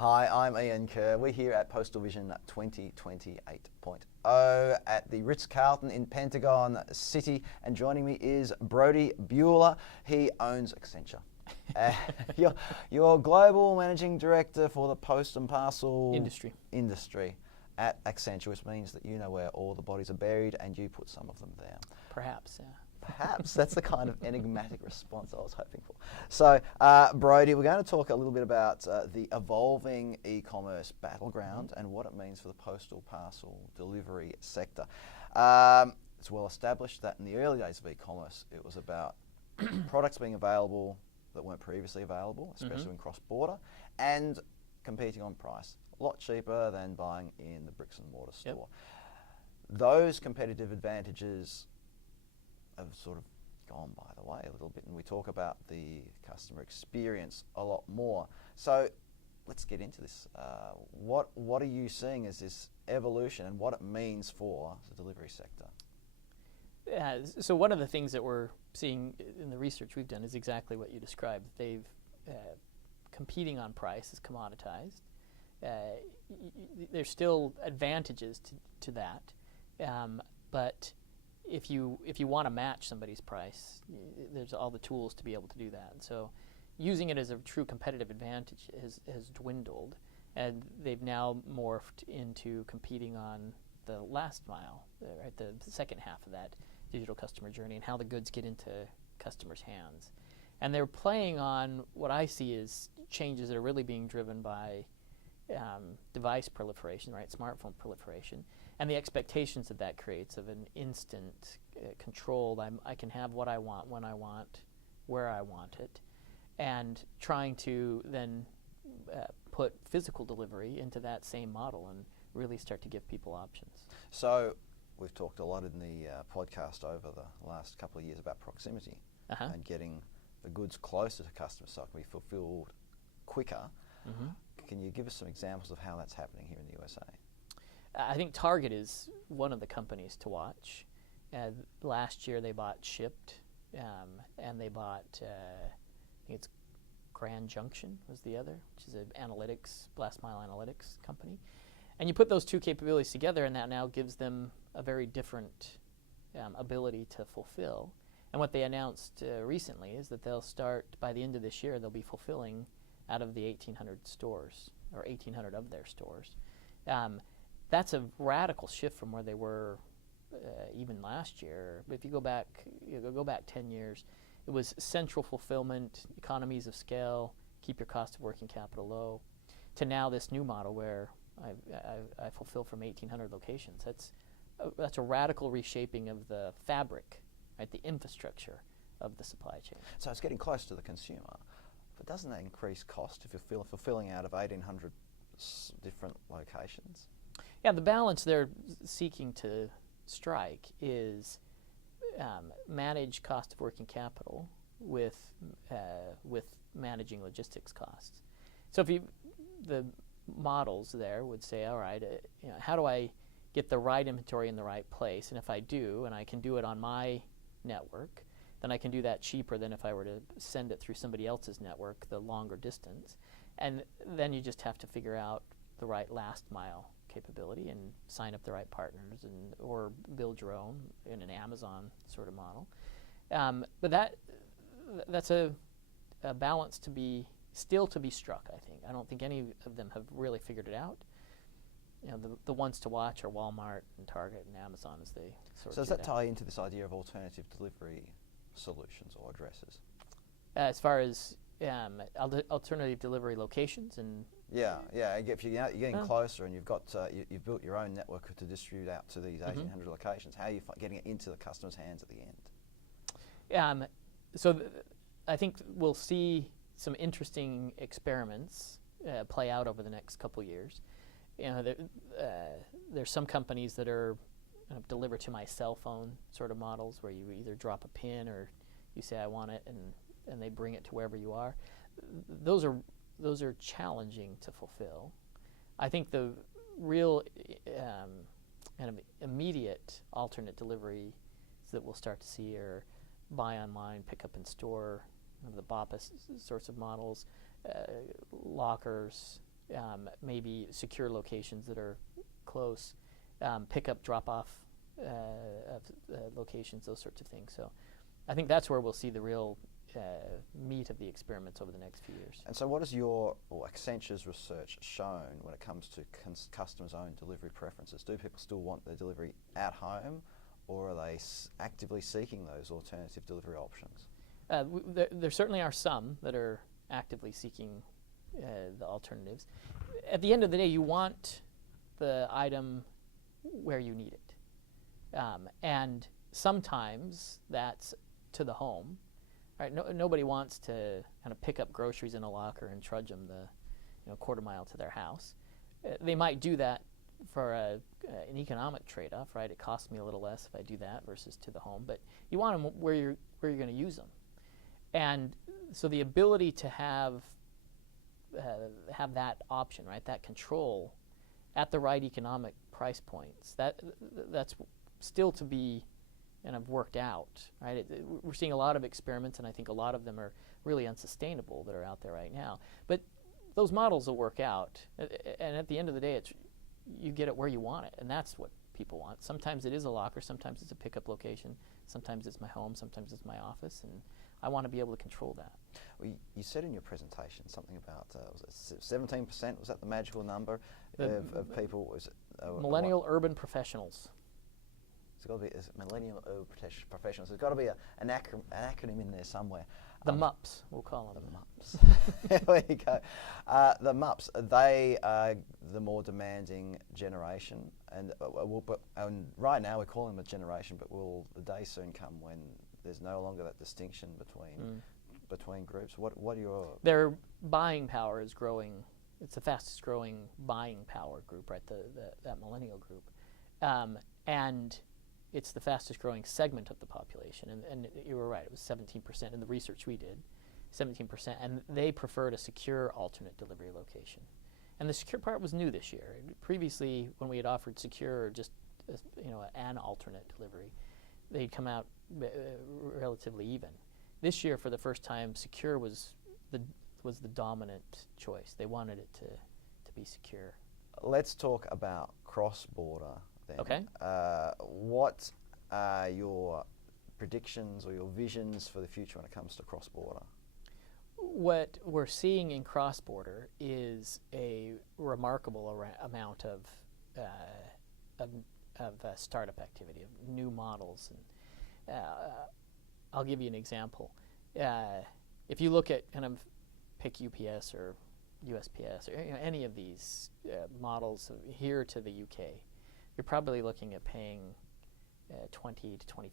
Hi, I'm Ian Kerr. We're here at Postal Vision 2028.0 at the Ritz-Carlton in Pentagon City, and joining me is Brody Buhler. He owns Accenture. You're Global Managing Director for the Post and Parcel industry at Accenture, which means that you know where all the bodies are buried and you put some of them there. Perhaps, yeah. Perhaps. That's the kind of enigmatic response I was hoping for. So, Brody, we're going to talk a little bit about the evolving e-commerce battleground and what it means for the postal parcel delivery sector. It's well established that in the early days of e-commerce, it was about products being available that weren't previously available, especially in cross-border, and competing on price. A lot cheaper than buying in the bricks and mortar store. Those competitive advantages have sort of gone by the way a little bit, and we talk about the customer experience a lot more. So let's get into this. What are you seeing as this evolution and what it means for the delivery sector? So one of the things that we're seeing in the research we've done is exactly what you described. They've competing on price is commoditized. There's still advantages to that, but if you want to match somebody's price, there's all the tools to be able to do that. And so using it as a true competitive advantage has dwindled, and they've now morphed into competing on the last mile, right, the second half of that digital customer journey and how the goods get into customers' hands. And they're playing on what I see as changes that are really being driven by device proliferation, right, smartphone proliferation, and the expectations that creates of an instant control. I can have what I want, when I want, where I want it, and trying to then put physical delivery into that same model and really start to give people options. So we've talked a lot in the podcast over the last couple of years about proximity and getting the goods closer to customers so it can be fulfilled quicker. Can you give us some examples of how that's happening here in the USA? I think Target is one of the companies to watch. Last year they bought Shipt, and they bought, I think it's Grand Junction was the other, which is an last mile analytics company. And you put those two capabilities together, and that now gives them a very different ability to fulfill. And what they announced recently is that they'll start, by the end of this year, they'll be fulfilling out of the 1,800 stores, or 1,800 of their stores. That's a radical shift from where they were even last year. If you go back 10 years, it was central fulfillment, economies of scale, keep your cost of working capital low, to now this new model where I fulfill from 1,800 locations. That's a radical reshaping of the fabric, right, the infrastructure of the supply chain. So it's getting close to the consumer, but doesn't that increase cost if you're fulfilling out of 1,800 different locations? Yeah, the balance they're seeking to strike is manage cost of working capital with managing logistics costs. So the models there would say, all right, how do I get the right inventory in the right place? And if I do, and I can do it on my network, then I can do that cheaper than if I were to send it through somebody else's network, the longer distance. And then you just have to figure out the right last mile capability and sign up the right partners, or build your own in an Amazon sort of model. But that's a balance still to be struck, I think. I don't think any of them have really figured it out. The ones to watch are Walmart and Target and Amazon as they sort of. So does that tie into this idea of alternative delivery solutions or addresses? As far as alternative delivery locations and. Yeah. If you're getting closer and you've got you've built your own network to distribute out to these 1,800 locations, how are you getting it into the customer's hands at the end? I think we'll see some interesting experiments play out over the next couple years. There's some companies that are deliver to my cell phone sort of models where you either drop a pin or you say I want it and they bring it to wherever you are. Those are challenging to fulfill. I think the real kind of immediate alternate delivery that we'll start to see are buy online, pick up in store, the BOPIS sorts of models, lockers, maybe secure locations that are close, pick-up, drop-off locations, those sorts of things. So I think that's where we'll see the real meat of the experiments over the next few years. And so what has your or Accenture's research shown when it comes to customers' own delivery preferences? Do people still want their delivery at home, or are they actively seeking those alternative delivery options? There certainly are some that are actively seeking the alternatives. At the end of the day, you want the item where you need it. And sometimes that's to the home. Right? Nobody wants to kind of pick up groceries in a locker and trudge them the quarter mile to their house. They might do that for an economic trade-off, right? It costs me a little less if I do that versus to the home. But you want them where you're going to use them. And so the ability to have that option, right, that control at the right economic price points, that's still to be kind of worked out, right? We're seeing a lot of experiments, and I think a lot of them are really unsustainable that are out there right now. But those models will work out, and at the end of the day, you get it where you want it, and that's what people want. Sometimes it is a locker, sometimes it's a pickup location, sometimes it's my home, sometimes it's my office, and I want to be able to control that. Well, you said in your presentation something about was it 17%? Was that the magical number of people? Was it, millennial urban professionals. It's got to be millennial professionals. There's got to be an acronym in there somewhere. The MUPs, we'll call them. The MUPs. There you go. The MUPs, they are the more demanding generation, and and right now we're calling them a generation, but will the day soon come when there's no longer that distinction between groups? What are your... Their buying power is growing. It's the fastest growing buying power group, right? That millennial group, and it's the fastest growing segment of the population. And you were right, it was 17% in the research we did, 17%, and they preferred a secure alternate delivery location. And the secure part was new this year. Previously, when we had offered secure or just an alternate delivery, they'd come out relatively even. This year, for the first time, secure was the dominant choice. They wanted it to be secure. Let's talk about cross-border then. Okay. What are your predictions or your visions for the future when it comes to cross-border? What we're seeing in cross-border is a remarkable amount of startup activity, of new models. And I'll give you an example. If you look at kind of pick UPS or USPS or any of these models here to the UK, you're probably looking at paying $20 to $25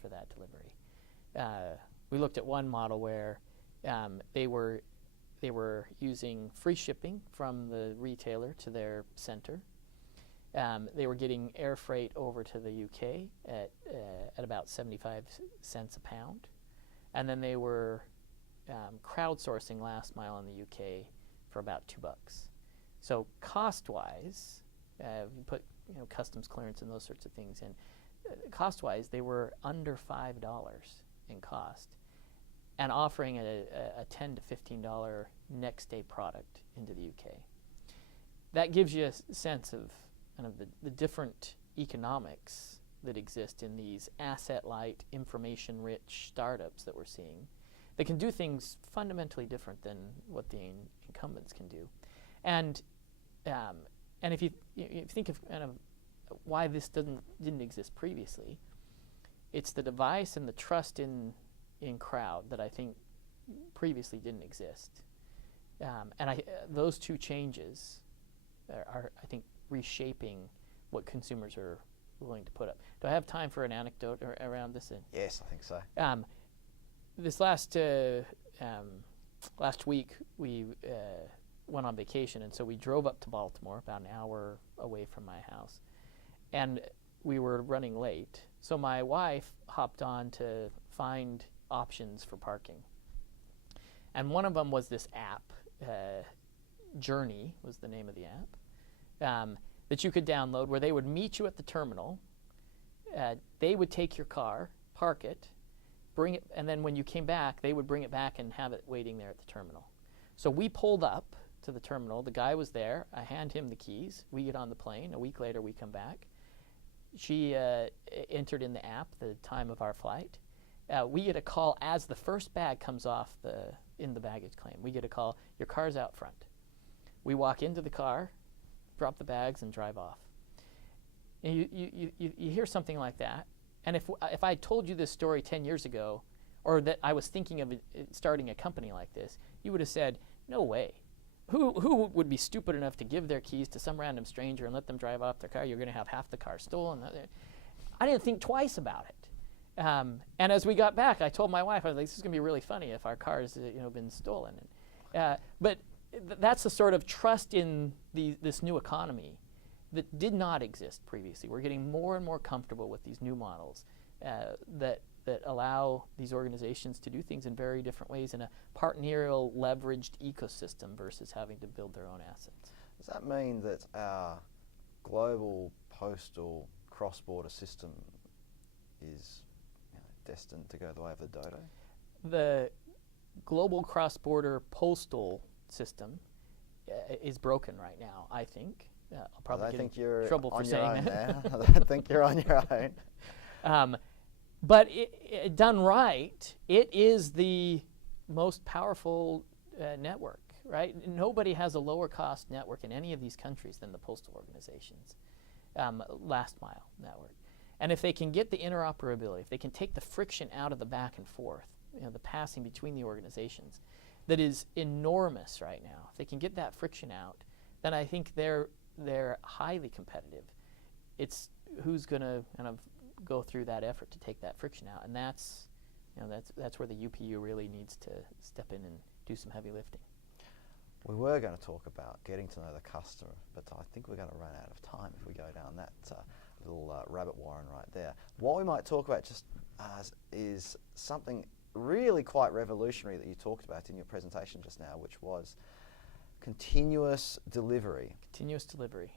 for that delivery. We looked at one model where they were using free shipping from the retailer to their center. They were getting air freight over to the UK at about 75 cents a pound, and then they were crowdsourcing last mile in the UK for about $2. So cost-wise, you put customs clearance and those sorts of things in. Cost-wise, they were under $5 in cost, and offering a $10 to $15 next-day product into the UK. That gives you a sense of kind of the different economics that exist in these asset-light, information-rich startups that we're seeing. They can do things fundamentally different than what the incumbents can do, and if you think of kind of why this didn't exist previously, it's the device and the trust in crowd that I think previously didn't exist, and those two changes are I think reshaping what consumers are willing to put up. Do I have time for an anecdote around this? Yes, I think so. This last week we went on vacation, and so we drove up to Baltimore, about an hour away from my house, and we were running late. So my wife hopped on to find options for parking, and one of them was this app. Journey was the name of the app. That you could download, where they would meet you at the terminal. They would take your car, park it, bring it, and then when you came back, they would bring it back and have it waiting there at the terminal. So we pulled up to the terminal. The guy was there. I hand him the keys. We get on the plane. A week later, we come back. She entered in the app the time of our flight. We get a call as the first bag comes off in the baggage claim. We get a call, your car's out front. We walk into the car, drop the bags, and drive off. And you hear something like that, and if I told you this story 10 years ago, or that I was thinking of starting a company like this, you would have said, no way. Who would be stupid enough to give their keys to some random stranger and let them drive off their car? You're going to have half the car stolen. I didn't think twice about it. And as we got back, I told my wife, I was like, this is going to be really funny if our car's been stolen. But that's the sort of trust in this new economy that did not exist previously. We're getting more and more comfortable with these new models that allow these organizations to do things in very different ways in a partnerial, leveraged ecosystem versus having to build their own assets. Does that mean that our global postal cross-border system is destined to go the way of the dodo? The global cross-border postal system is broken right now, I think. I'll probably get in trouble for saying that. I don't think you're on your own. But done right, it is the most powerful network, right? Nobody has a lower cost network in any of these countries than the postal organizations, last mile network. And if they can get the interoperability, if they can take the friction out of the back and forth, the passing between the organizations, that is enormous right now. If they can get that friction out, then I think they're highly competitive. It's who's going to kind of go through that effort to take that friction out, and that's where the UPU really needs to step in and do some heavy lifting. We were going to talk about getting to know the customer, but I think we're going to run out of time if we go down that little rabbit warren right there. What we might talk about just is something really quite revolutionary that you talked about in your presentation just now, which was continuous delivery. Continuous delivery.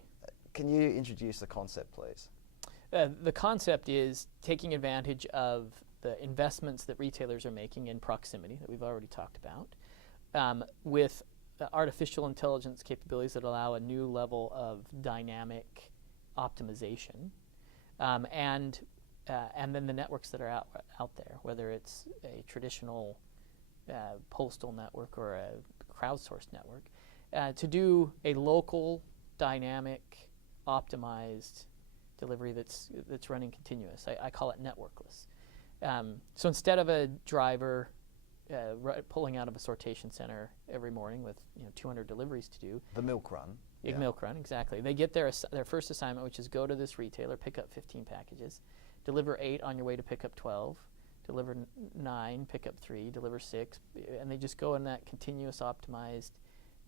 Can you introduce the concept, please? The concept is taking advantage of the investments that retailers are making in proximity that we've already talked about, with artificial intelligence capabilities that allow a new level of dynamic optimization, and then the networks that are out there, whether it's a traditional postal network or a crowdsourced network, to do a local, dynamic, optimized delivery that's running continuous. I call it networkless. So instead of a driver pulling out of a sortation center every morning with 200 deliveries to do, the milk run. Milk run, exactly. They get their first assignment, which is go to this retailer, pick up 15 packages, deliver 8 on your way to pick up 12, deliver 9, pick up 3, deliver 6, and they just go in that continuous, optimized,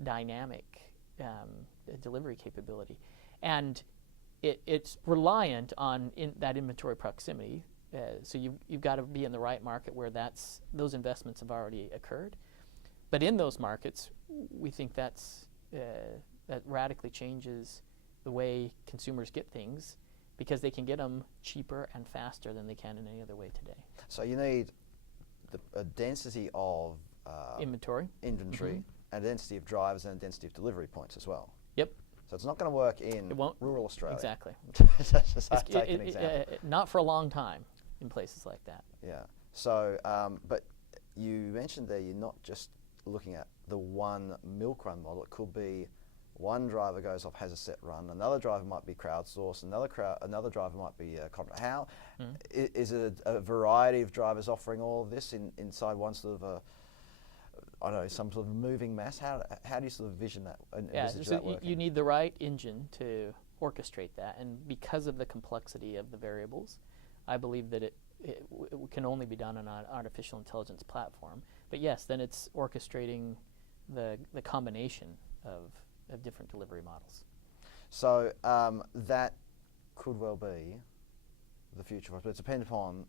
dynamic delivery capability. And it's reliant on that inventory proximity. So you've got to be in the right market where those investments have already occurred. But in those markets, we think that radically changes the way consumers get things, because they can get them cheaper and faster than they can in any other way today. So you need a density of inventory, mm-hmm. and a density of drivers and a density of delivery points as well. Yep. So it's not going to work in rural Australia. Exactly. Just take an example. Not for a long time in places like that. Yeah. So, but you mentioned there you're not just looking at the one milk run model. It could be one driver goes off, has a set run. Another driver might be crowdsourced. Another driver might be how is it a variety of drivers offering all of this inside one sort of some sort of moving mass? How do you sort of vision that? You need the right engine to orchestrate that, and because of the complexity of the variables, I believe that it can only be done on an artificial intelligence platform. But yes, then it's orchestrating the combination of different delivery models. So that could well be the future for us, but it depends upon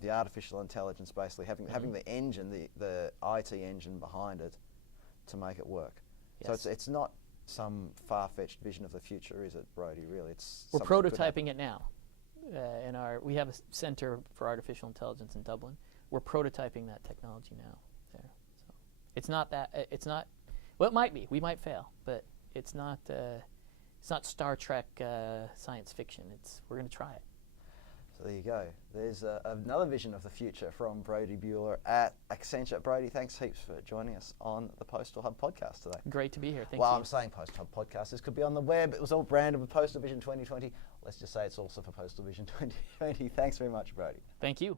the artificial intelligence, basically having the engine, the IT engine behind it to make it work. Yes. So it's not some far-fetched vision of the future, is it, Brody? Really, we're prototyping it now. We have a center for artificial intelligence in Dublin. We're prototyping that technology now there. So it's not Well, it might be. We might fail, but it's not Star Trek science fiction. We're going to try it. So there you go. There's another vision of the future from Brody Buhler at Accenture. Brody, thanks heaps for joining us on the Postal Hub podcast today. Great to be here. Thank you. Well, I'm saying Postal Hub podcast. This could be on the web. It was all branded with Postal Vision 2020. Let's just say it's also for Postal Vision 2020. Thanks very much, Brody. Thank you.